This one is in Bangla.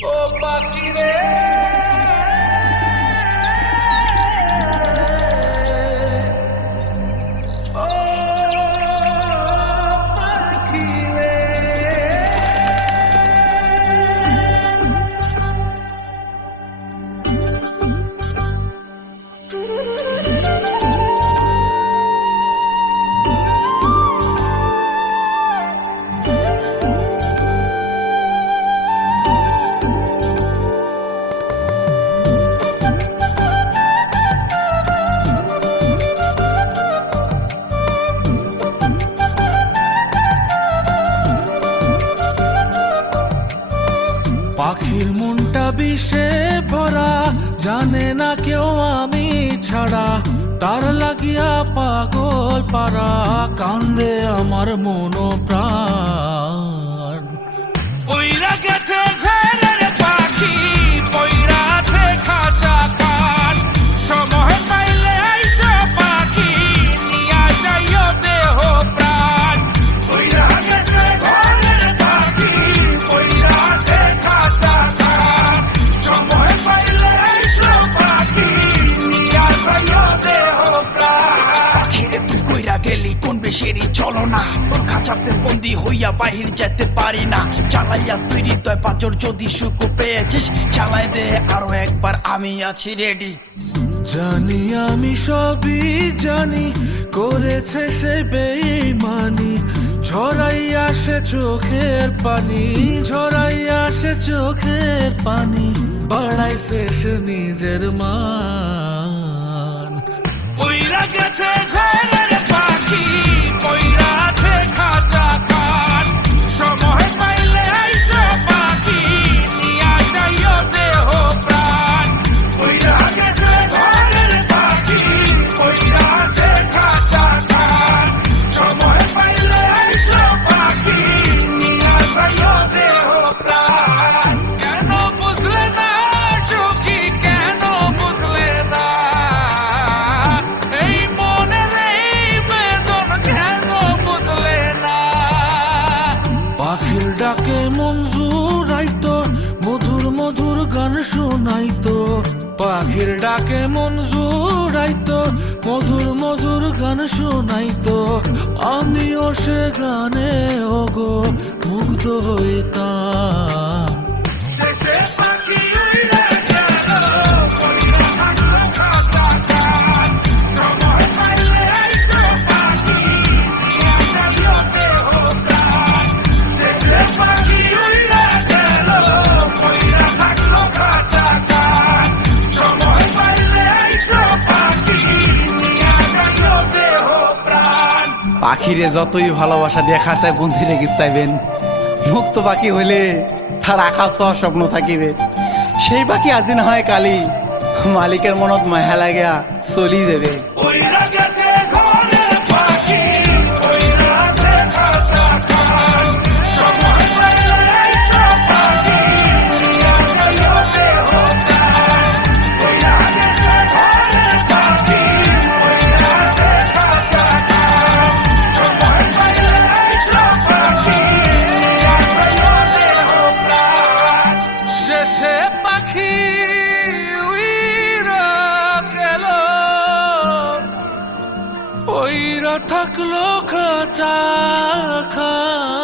ও পাখি রে ও পাখি রে পাখির মনটা বিষে ভরা, জানে না কেউ আমি ছাড়া, তার লাগিয়া পাগল পারা, কান্দে আমার মন প্রাণ। ওইরা গেছে ঘরের পাখি, পইরা আছে খাঁচা খান, সময় পাইলে আইসো পাখি, নিয়া যাইও দেহ প্রাণ। ওইরা গেছে ঘরের পাখি, পইরা আছে খাঁচা খান, সময় পাইলে আইসো পাখি, নিয়া যাইও দেহ প্রাণ। পাখিরে তুই কইরা গেলি কোন বেশেরই চলো না, তোর খাঁচাতে বন্দি হইয়া বাহির যেতে পারি না। চালাইয়া তুই হৃদয় পাঁচর, যদি সুখ পেয়েছিস চালাই দে আরো একবার, আমি আছি রেডি। জানি আমি সবই জানি, করেছে সে বেঈমানি, ঝরাইয়া সে চোখের পানি, ঝরাইয়া সে চোখের পানি, বাড়াইছে সে নিজের মান। ওইরা গেছে ঘরের পাখি, পইরা আছে খাঁচা খান, সময় পাইলে আইসো পাখি, নিয়া যাইও দেহ প্রাণ। ওইরা গেছে ঘরের পাখি, পইরা আছে খাঁচা খান, সময় পাইলে আইসো পাখি, নিয়া যাইও দেহ প্রাণ। কেন বুঝলে না সখী, কেন বুঝলে না এই মনের এই বেদন, কেন বুঝলে না? পাখির ডাকে মন জুড়াইতো, মধুর মধুর গান শোনাইতো, পাখির ডাকে মন জুড়াইতো, মধুর মধুর গান শোনাইতো, আমিও সে গানে ওগো মুগ্ধ হইতাম। পাখিরে যতই ভালোবাসা দিয়ে খাঁচায় বন্দি রেখে চাইবেন, মুক্ত পাখি হইলে তার আকাশ স্বপ্ন থাকিবে। সেই পাখি আজি না হয় কালি, মালিকের মনত মায়া লাগিয়া চলি যাবে। শেষে পাখি উইরা গেল, ওইরা থাকলো খাঁচা খান।